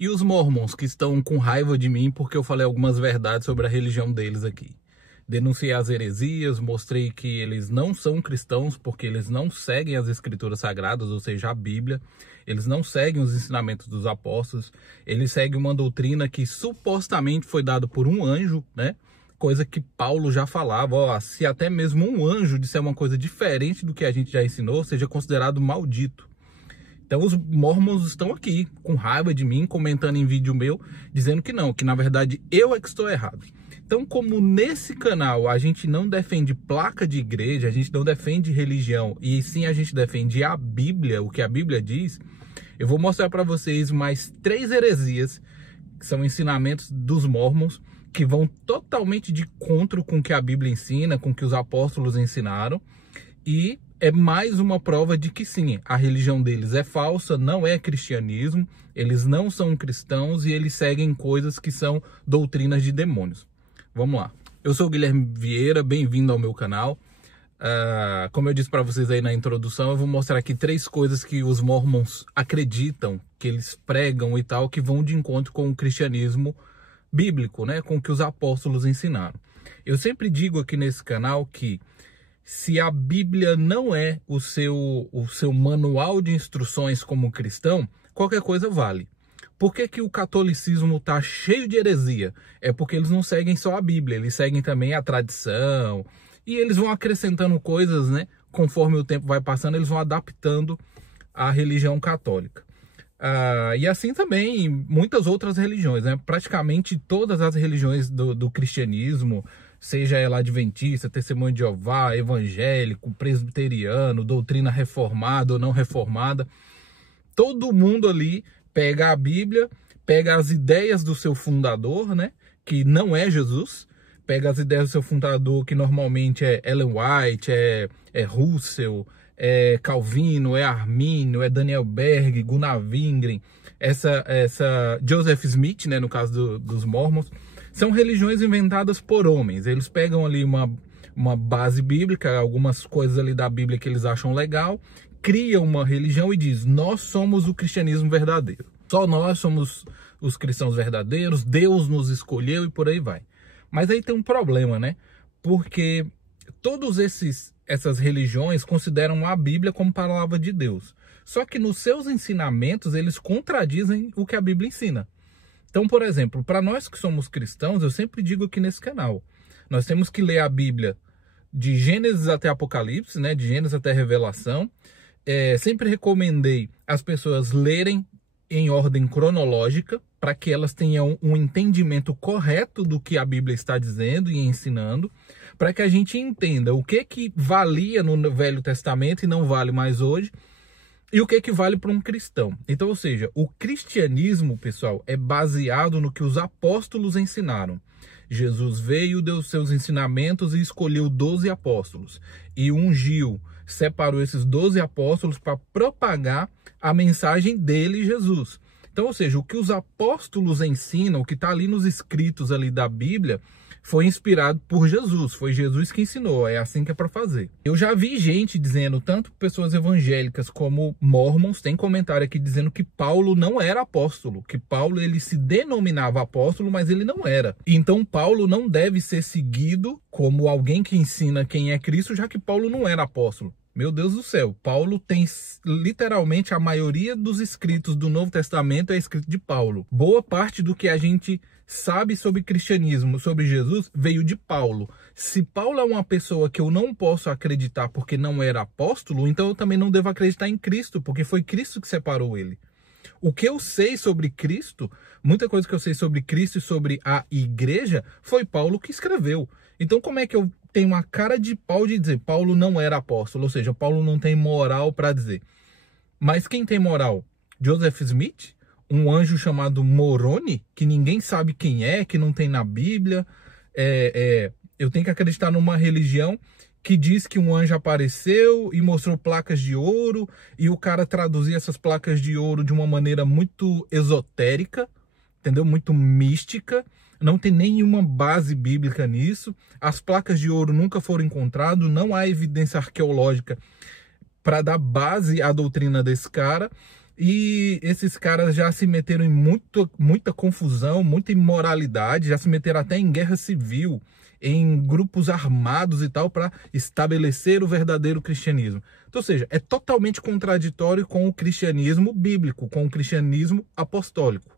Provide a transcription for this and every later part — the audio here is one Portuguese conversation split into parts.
E os Mormons, que estão com raiva de mim porque eu falei algumas verdades sobre a religião deles aqui. Denunciei as heresias, mostrei que eles não são cristãos porque eles não seguem as escrituras sagradas, ou seja, a Bíblia. Eles não seguem os ensinamentos dos apóstolos. Eles seguem uma doutrina que supostamente foi dada por um anjo, né? Coisa que Paulo já falava, ó, se até mesmo um anjo disser uma coisa diferente do que a gente já ensinou, seja considerado maldito. Então os Mormons estão aqui com raiva de mim, comentando em vídeo meu, dizendo que não, que na verdade eu é que estou errado. Então, como nesse canal a gente não defende placa de igreja, a gente não defende religião, e sim a gente defende a Bíblia, o que a Bíblia diz, eu vou mostrar para vocês mais 3 heresias, que são ensinamentos dos Mormons, que vão totalmente de contra com o que a Bíblia ensina, com o que os apóstolos ensinaram, e é mais uma prova de que sim, a religião deles é falsa, não é cristianismo, eles não são cristãos e eles seguem coisas que são doutrinas de demônios. Vamos lá. Eu sou o Guilherme Vieira, bem-vindo ao meu canal. Como eu disse para vocês aí na introdução, eu vou mostrar aqui 3 coisas que os Mormons acreditam, que eles pregam e tal, que vão de encontro com o cristianismo bíblico, né? Com o que os apóstolos ensinaram. Eu sempre digo aqui nesse canal que se a Bíblia não é o seu manual de instruções como cristão, qualquer coisa vale. Por que que o catolicismo está cheio de heresia? É porque eles não seguem só a Bíblia, eles seguem também a tradição. E eles vão acrescentando coisas, né? Conforme o tempo vai passando, eles vão adaptando a religião católica. E assim também muitas outras religiões, né? Praticamente todas as religiões do cristianismo, seja ela adventista, testemunho de Jeová, evangélico, presbiteriano, doutrina reformada ou não reformada, todo mundo ali pega a Bíblia, pega as ideias do seu fundador, né? Que não é Jesus, pega as ideias do seu fundador, que normalmente é Ellen White, é Russell, é Calvino, é Armínio, é Daniel Berg, Gunnar Wingren, essa Joseph Smith, né, no caso dos Mormons, são religiões inventadas por homens. Eles pegam ali uma base bíblica, algumas coisas ali da Bíblia que eles acham legal, criam uma religião e diz: nós somos o cristianismo verdadeiro. Só nós somos os cristãos verdadeiros, Deus nos escolheu e por aí vai. Mas aí tem um problema, né? Porque todas essas religiões consideram a Bíblia como palavra de Deus. Só que nos seus ensinamentos, eles contradizem o que a Bíblia ensina. Então, por exemplo, para nós que somos cristãos, eu sempre digo aqui nesse canal, nós temos que ler a Bíblia de Gênesis até Apocalipse, né? De Gênesis até Revelação. Sempre recomendei as pessoas lerem em ordem cronológica, para que elas tenham um entendimento correto do que a Bíblia está dizendo e ensinando, para que a gente entenda o que valia no Velho Testamento e não vale mais hoje, e o que vale para um cristão. Então, ou seja, o cristianismo, pessoal, é baseado no que os apóstolos ensinaram. Jesus veio, deu seus ensinamentos e escolheu 12 apóstolos. E ungiu, separou esses 12 apóstolos para propagar a mensagem dele, Jesus. Então, ou seja, o que os apóstolos ensinam, o que está ali nos escritos ali da Bíblia, foi inspirado por Jesus. Foi Jesus que ensinou, é assim que é para fazer. Eu já vi gente dizendo, tanto pessoas evangélicas como mormons, tem comentário aqui dizendo que Paulo não era apóstolo, que Paulo ele se denominava apóstolo, mas ele não era. Então Paulo não deve ser seguido como alguém que ensina quem é Cristo, já que Paulo não era apóstolo. Meu Deus do céu, Paulo tem literalmente a maioria dos escritos do Novo Testamento é escrito de Paulo. Boa parte do que a gente sabe sobre cristianismo, sobre Jesus, veio de Paulo. Se Paulo é uma pessoa que eu não posso acreditar porque não era apóstolo, então eu também não devo acreditar em Cristo, porque foi Cristo que separou ele. O que eu sei sobre Cristo, muita coisa que eu sei sobre Cristo e sobre a igreja, foi Paulo que escreveu. Então como é que eu tenho uma cara de pau de dizer Paulo não era apóstolo? Ou seja, Paulo não tem moral para dizer. Mas quem tem moral? Joseph Smith? Um anjo chamado Moroni, que ninguém sabe quem é, que não tem na Bíblia. Eu tenho que acreditar numa religião que diz que um anjo apareceu e mostrou placas de ouro, e o cara traduzia essas placas de ouro de uma maneira muito esotérica, entendeu? Muito mística. Não tem nenhuma base bíblica nisso. As placas de ouro nunca foram encontradas, não há evidência arqueológica para dar base à doutrina desse cara. E esses caras já se meteram em muita confusão, muita imoralidade, já se meteram até em guerra civil, em grupos armados e tal, para estabelecer o verdadeiro cristianismo. Então, ou seja, é totalmente contraditório com o cristianismo bíblico, com o cristianismo apostólico.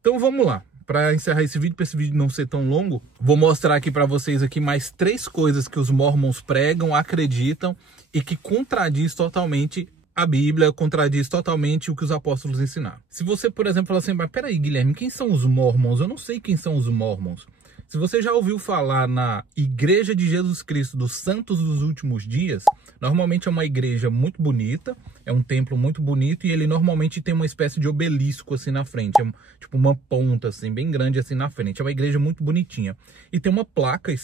Então vamos lá. Para encerrar esse vídeo, para esse vídeo não ser tão longo, vou mostrar aqui para vocês aqui mais 3 coisas que os mormons pregam, acreditam e que contradiz totalmente a Bíblia, contradiz totalmente o que os apóstolos ensinaram. Se você, por exemplo, falar assim, mas peraí, Guilherme, quem são os mormons? Eu não sei quem são os mormons. Se você já ouviu falar na Igreja de Jesus Cristo dos Santos dos Últimos Dias, normalmente é uma igreja muito bonita, é um templo muito bonito e ele normalmente tem uma espécie de obelisco assim na frente, é tipo uma ponta assim, bem grande assim na frente. É uma igreja muito bonitinha e tem uma placa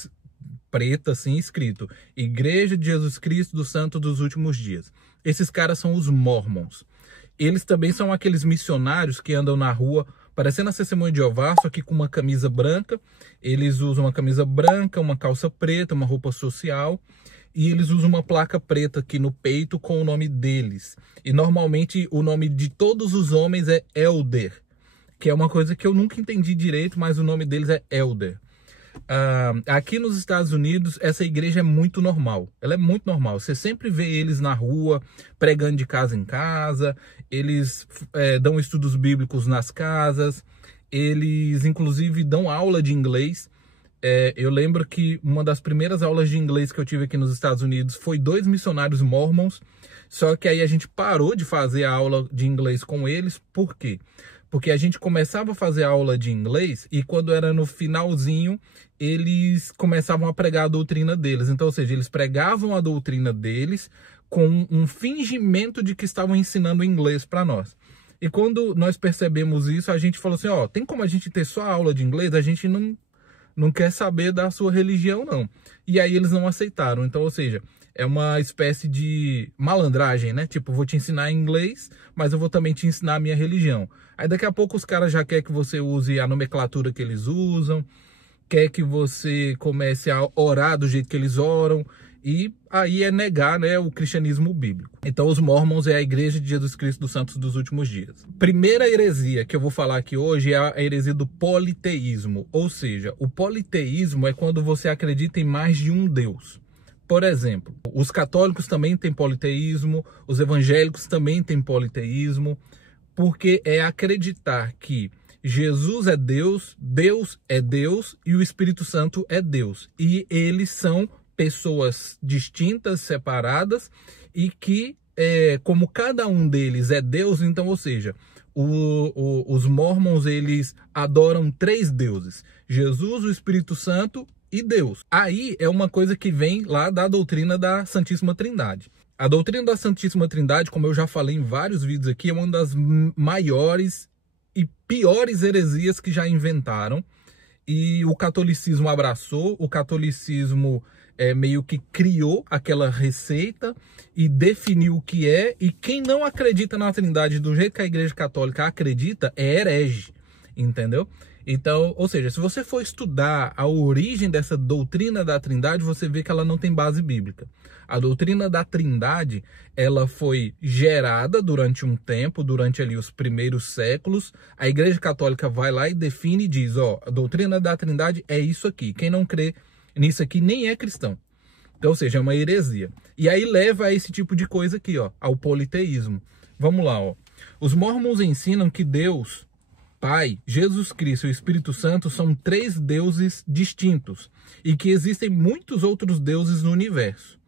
preta assim escrito Igreja de Jesus Cristo dos Santos dos Últimos Dias. Esses caras são os mormons. Eles também são aqueles missionários que andam na rua parecendo a Testemunha de Jeová, só que com uma camisa branca. Eles usam uma camisa branca, uma calça preta, uma roupa social. E eles usam uma placa preta aqui no peito com o nome deles. E normalmente o nome de todos os homens é Elder, que é uma coisa que eu nunca entendi direito, mas o nome deles é Elder. Aqui nos Estados Unidos, essa igreja é muito normal. Ela é muito normal. Você sempre vê eles na rua, pregando de casa em casa. Eles dão estudos bíblicos nas casas. Eles, inclusive, dão aula de inglês. Eu lembro que uma das primeiras aulas de inglês que eu tive aqui nos Estados Unidos foi 2 missionários mormons. Só que aí a gente parou de fazer a aula de inglês com eles. Por quê? Porque a gente começava a fazer a aula de inglês e quando era no finalzinho, eles começavam a pregar a doutrina deles. Então, ou seja, eles pregavam a doutrina deles com um fingimento de que estavam ensinando inglês para nós. E quando nós percebemos isso, a gente falou assim, ó, tem como a gente ter só aula de inglês? A gente não quer saber da sua religião, não. E aí eles não aceitaram. Então, ou seja, é uma espécie de malandragem, né? Tipo, vou te ensinar inglês, mas eu vou também te ensinar a minha religião. Aí daqui a pouco os caras já querem que você use a nomenclatura que eles usam, quer que você comece a orar do jeito que eles oram, e aí é negar, né, o cristianismo bíblico. Então os mormons é a Igreja de Jesus Cristo dos Santos dos Últimos Dias. Primeira heresia que eu vou falar aqui hoje é a heresia do politeísmo, ou seja, o politeísmo é quando você acredita em mais de um Deus. Por exemplo, os católicos também têm politeísmo, os evangélicos também têm politeísmo, porque é acreditar que Jesus é Deus, Deus é Deus e o Espírito Santo é Deus. E eles são pessoas distintas, separadas, e que, como cada um deles é Deus, então, ou seja, os mormons, eles adoram 3 deuses, Jesus, o Espírito Santo e Deus. Aí é uma coisa que vem lá da doutrina da Santíssima Trindade. A doutrina da Santíssima Trindade, como eu já falei em vários vídeos aqui, é uma das maiores e piores heresias que já inventaram. E o catolicismo abraçou, o catolicismo meio que criou aquela receita e definiu o que é. E quem não acredita na Trindade do jeito que a Igreja Católica acredita é herege, entendeu? Então, ou seja, se você for estudar a origem dessa doutrina da Trindade, você vê que ela não tem base bíblica. A doutrina da Trindade, ela foi gerada durante um tempo, durante ali os primeiros séculos. A Igreja Católica vai lá e define e diz, ó, a doutrina da Trindade é isso aqui. Quem não crê nisso aqui nem é cristão. Então, ou seja, é uma heresia. E aí leva a esse tipo de coisa aqui, ó, ao politeísmo. Vamos lá, ó. Os mormons ensinam que Deus, Pai, Jesus Cristo e o Espírito Santo são 3 deuses distintos e que existem muitos outros deuses no universo.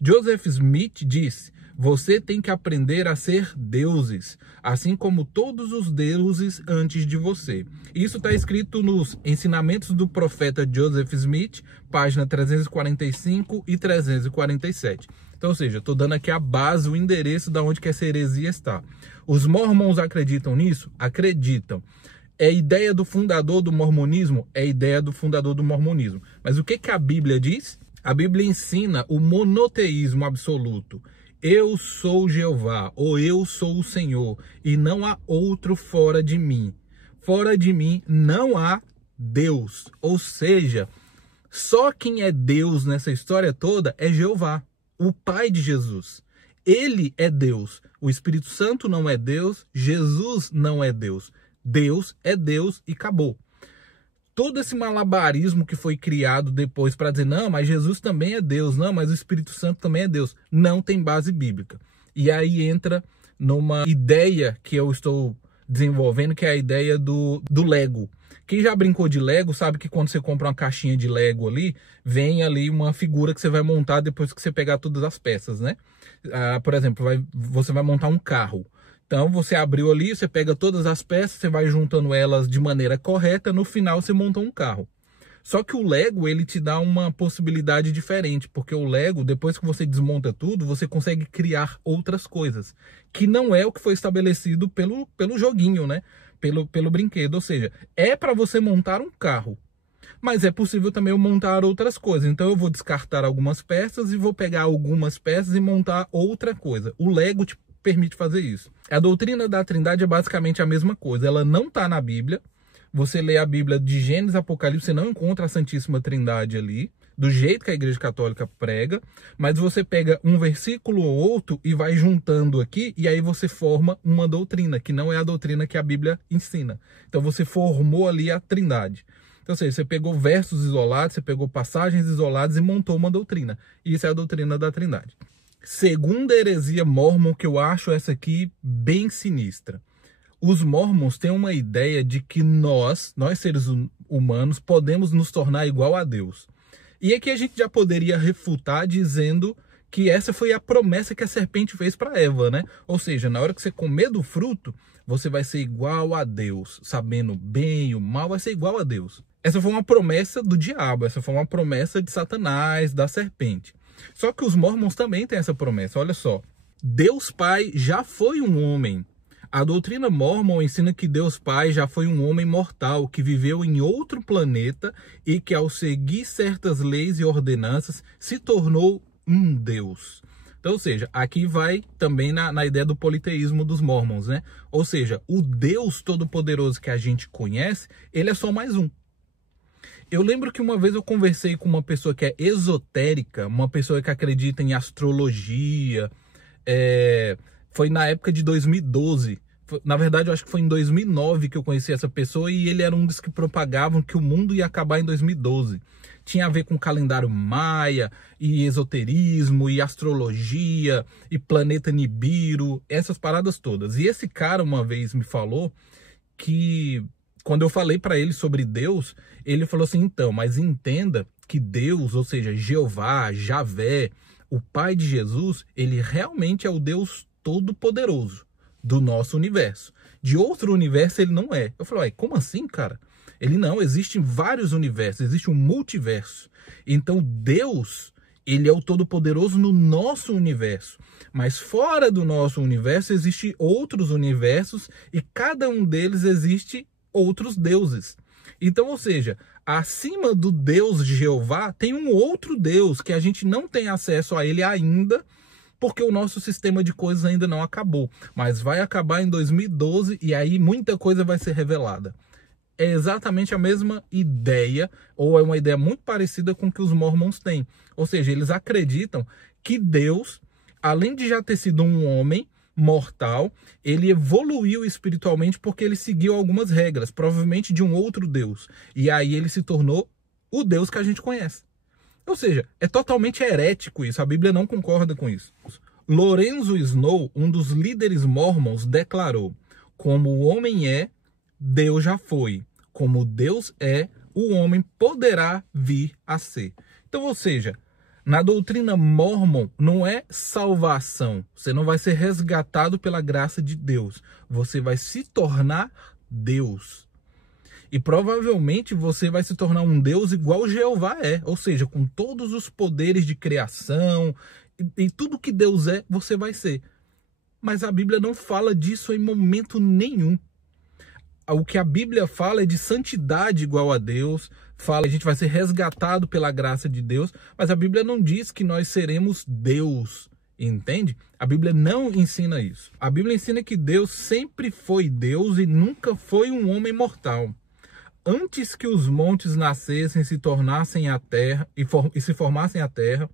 Joseph Smith disse, você tem que aprender a ser deuses, assim como todos os deuses antes de você. Isso está escrito nos Ensinamentos do Profeta Joseph Smith, página 345 e 347. Então, ou seja, estou dando aqui a base, o endereço de onde que essa heresia está. Os mormons acreditam nisso? Acreditam. É ideia do fundador do mormonismo? É ideia do fundador do mormonismo. Mas o que a Bíblia diz? A Bíblia ensina o monoteísmo absoluto. Eu sou Jeová, ou eu sou o Senhor, e não há outro fora de mim. Fora de mim não há Deus. Ou seja, só quem é Deus nessa história toda é Jeová, o Pai de Jesus. Ele é Deus. O Espírito Santo não é Deus, Jesus não é Deus. Deus é Deus e acabou. Todo esse malabarismo que foi criado depois para dizer, não, mas Jesus também é Deus, não, mas o Espírito Santo também é Deus, não tem base bíblica. E aí entra numa ideia que eu estou desenvolvendo, que é a ideia do Lego. Quem já brincou de Lego sabe que quando você compra uma caixinha de Lego ali, vem ali uma figura que você vai montar depois que você pegar todas as peças, né? Por exemplo, você vai montar um carro. Então você abriu ali, você pega todas as peças, você vai juntando elas de maneira correta, no final você monta um carro. Só que o Lego, ele te dá uma possibilidade diferente, porque o Lego, depois que você desmonta tudo, você consegue criar outras coisas, que não é o que foi estabelecido pelo joguinho, né? Pelo brinquedo, ou seja, é para você montar um carro, mas é possível também eu montar outras coisas. Então eu vou descartar algumas peças e vou pegar algumas peças e montar outra coisa. O Lego te permite fazer isso. A doutrina da Trindade é basicamente a mesma coisa. Ela não está na Bíblia. Você lê a Bíblia de Gênesis a Apocalipse, você não encontra a Santíssima Trindade ali, do jeito que a Igreja Católica prega, mas você pega um versículo ou outro e vai juntando aqui, e aí você forma uma doutrina, que não é a doutrina que a Bíblia ensina. Então você formou ali a Trindade. Então, ou seja, você pegou versos isolados, você pegou passagens isoladas e montou uma doutrina. E isso é a doutrina da Trindade. Segunda heresia mórmon, que eu acho essa aqui bem sinistra. Os mórmons têm uma ideia de que nós seres humanos, podemos nos tornar igual a Deus. E aqui a gente já poderia refutar dizendo que essa foi a promessa que a serpente fez para Eva, né? Ou seja, na hora que você comer do fruto, você vai ser igual a Deus. Sabendo bem e o mal, vai ser igual a Deus. Essa foi uma promessa do diabo, essa foi uma promessa de Satanás, da serpente. Só que os mórmons também têm essa promessa. Olha só, Deus Pai já foi um homem. A doutrina mórmon ensina que Deus Pai já foi um homem mortal, que viveu em outro planeta e que, ao seguir certas leis e ordenanças, se tornou um Deus. Então, ou seja, aqui vai também na ideia do politeísmo dos mórmons, né? Ou seja, o Deus Todo-Poderoso que a gente conhece, ele é só mais um. Eu lembro que uma vez eu conversei com uma pessoa que é esotérica, uma pessoa que acredita em astrologia, foi na época de 2012. Na verdade, eu acho que foi em 2009 que eu conheci essa pessoa e ele era um dos que propagavam que o mundo ia acabar em 2012. Tinha a ver com calendário maia, e esoterismo, e astrologia, e planeta Nibiru, essas paradas todas. E esse cara uma vez me falou que, quando eu falei para ele sobre Deus, ele falou assim, então, mas entenda que Deus, ou seja, Jeová, Javé, o Pai de Jesus, ele realmente é o Deus Todo-Poderoso do nosso universo. De outro universo ele não é. Eu falei, ué, como assim, cara? Ele não, existem vários universos, existe um multiverso. Então Deus, ele é o Todo-Poderoso no nosso universo. Mas fora do nosso universo existem outros universos e cada um deles existe outros deuses. Então, ou seja, acima do Deus de Jeová tem um outro Deus que a gente não tem acesso a ele ainda, porque o nosso sistema de coisas ainda não acabou. Mas vai acabar em 2012 e aí muita coisa vai ser revelada. É exatamente a mesma ideia, ou é uma ideia muito parecida com o que os mórmons têm. Ou seja, eles acreditam que Deus, além de já ter sido um homem mortal, ele evoluiu espiritualmente porque ele seguiu algumas regras, provavelmente de um outro Deus. E aí ele se tornou o Deus que a gente conhece. Ou seja, é totalmente herético isso, a Bíblia não concorda com isso. Lorenzo Snow, um dos líderes mórmons, declarou: como o homem é, Deus já foi. Como Deus é, o homem poderá vir a ser. Então, ou seja, na doutrina mórmon não é salvação. Você não vai ser resgatado pela graça de Deus. Você vai se tornar Deus. E provavelmente você vai se tornar um Deus igual Jeová é. Ou seja, com todos os poderes de criação e tudo que Deus é, você vai ser. Mas a Bíblia não fala disso em momento nenhum. O que a Bíblia fala é de santidade igual a Deus, fala que a gente vai ser resgatado pela graça de Deus, mas a Bíblia não diz que nós seremos Deus, entende? A Bíblia não ensina isso. A Bíblia ensina que Deus sempre foi Deus e nunca foi um homem mortal. Antes que os montes nascessem, se tornassem a terra e se formassem a terra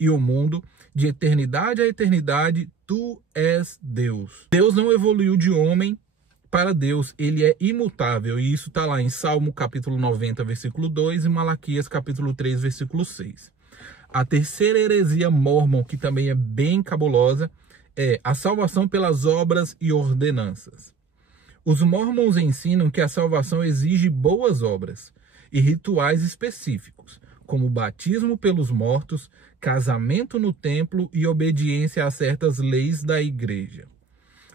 e o mundo, De eternidade a eternidade, tu és Deus. Deus não evoluiu de homem para Deus, ele é imutável. E isso está lá em Salmo capítulo 90, versículo 2 e Malaquias capítulo 3, versículo 6. A terceira heresia mórmon, que também é bem cabulosa, é a salvação pelas obras e ordenanças. Os mórmons ensinam que a salvação exige boas obras e rituais específicos, como batismo pelos mortos, casamento no templo e obediência a certas leis da igreja.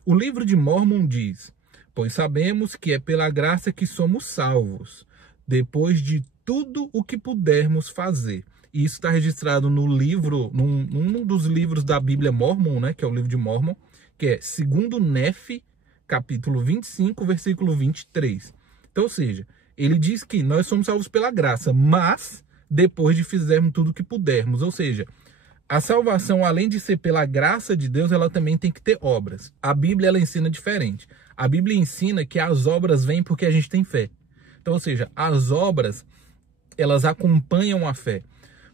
O livro de Mórmon diz: pois sabemos que é pela graça que somos salvos, depois de tudo o que pudermos fazer. E isso está registrado no livro, num dos livros da Bíblia Mórmon, né, que é o livro de Mórmon, que é 2º Nefe, capítulo 25, versículo 23. Então, ou seja, ele diz que nós somos salvos pela graça, mas depois de fizermos tudo o que pudermos. Ou seja, a salvação, além de ser pela graça de Deus, ela também tem que ter obras. A Bíblia, ela ensina diferente. A Bíblia ensina que as obras vêm porque a gente tem fé. Então, ou seja, as obras, elas acompanham a fé.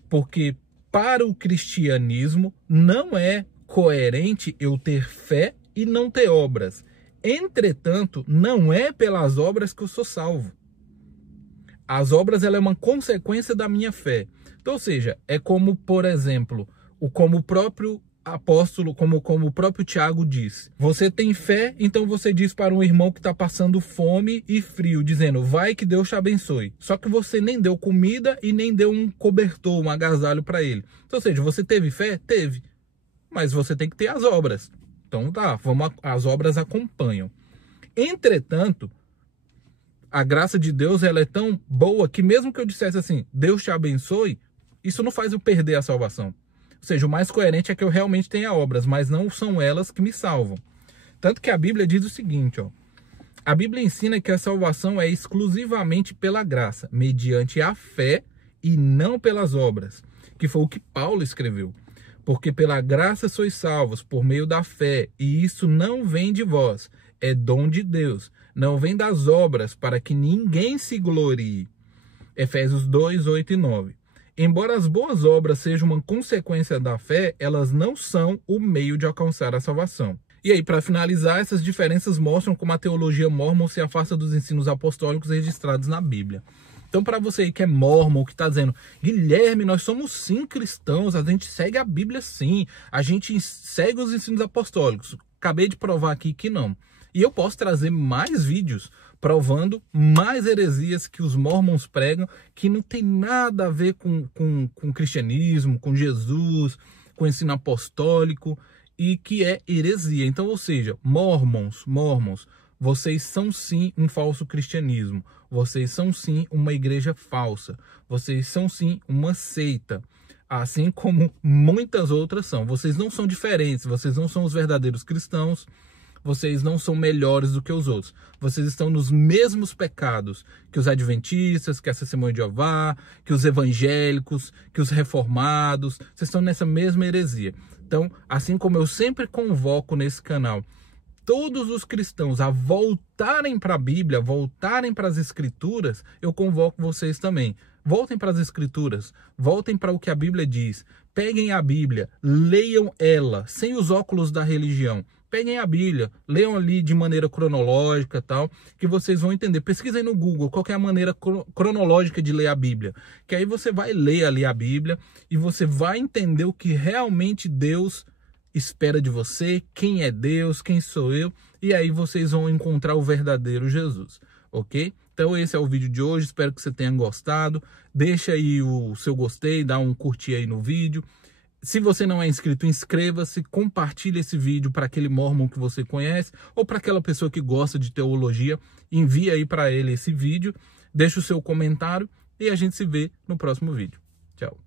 Porque para o cristianismo não é coerente eu ter fé e não ter obras. Entretanto, não é pelas obras que eu sou salvo. As obras, ela é uma consequência da minha fé. Então, ou seja, é como, por exemplo, como o próprio apóstolo, como o próprio Tiago diz. Você tem fé, então você diz para um irmão que está passando fome e frio, dizendo, vai que Deus te abençoe. Só que você nem deu comida e nem deu um cobertor, um agasalho para ele. Então, ou seja, você teve fé? Teve. Mas você tem que ter as obras. Então tá, as obras acompanham. Entretanto, a graça de Deus, ela é tão boa que mesmo que eu dissesse assim, Deus te abençoe, isso não faz eu perder a salvação. Ou seja, o mais coerente é que eu realmente tenha obras, mas não são elas que me salvam. Tanto que a Bíblia diz o seguinte, ó. A Bíblia ensina que a salvação é exclusivamente pela graça, mediante a fé e não pelas obras, que foi o que Paulo escreveu. Porque pela graça sois salvos, por meio da fé, e isso não vem de vós, é dom de Deus, não vem das obras, para que ninguém se glorie. Efésios 2, 8 e 9. Embora as boas obras sejam uma consequência da fé, elas não são o meio de alcançar a salvação. E aí, para finalizar, essas diferenças mostram como a teologia mórmon se afasta dos ensinos apostólicos registrados na Bíblia. Então, para você aí que é mórmon, que está dizendo, Guilherme, nós somos sim cristãos, a gente segue a Bíblia sim, a gente segue os ensinos apostólicos. Acabei de provar aqui que não. E eu posso trazer mais vídeos provando mais heresias que os mórmons pregam, que não tem nada a ver com cristianismo, com Jesus, com ensino apostólico, e que é heresia. Então, ou seja, mórmons, vocês são sim um falso cristianismo. Vocês são sim uma igreja falsa. Vocês são sim uma seita. Assim como muitas outras são. Vocês não são diferentes. Vocês não são os verdadeiros cristãos. Vocês não são melhores do que os outros. Vocês estão nos mesmos pecados que os adventistas, que a Testemunha de Jeová, que os evangélicos, que os reformados. Vocês estão nessa mesma heresia. Então, assim como eu sempre convoco nesse canal todos os cristãos a voltarem para a Bíblia, voltarem para as Escrituras, eu convoco vocês também. Voltem para as Escrituras, voltem para o que a Bíblia diz. Peguem a Bíblia, leiam ela, sem os óculos da religião. Peguem a Bíblia, leiam ali de maneira cronológica, tal, que vocês vão entender. Pesquisem no Google qual que é a maneira cronológica de ler a Bíblia. Que aí você vai ler ali a Bíblia e você vai entender o que realmente Deus espera de você, quem é Deus, quem sou eu, e aí vocês vão encontrar o verdadeiro Jesus, ok? Então esse é o vídeo de hoje, espero que você tenha gostado. Deixa aí o seu gostei, dá um curtir aí no vídeo. Se você não é inscrito, inscreva-se, compartilhe esse vídeo para aquele mórmon que você conhece ou para aquela pessoa que gosta de teologia. Envie aí para ele esse vídeo, deixa o seu comentário e a gente se vê no próximo vídeo. Tchau.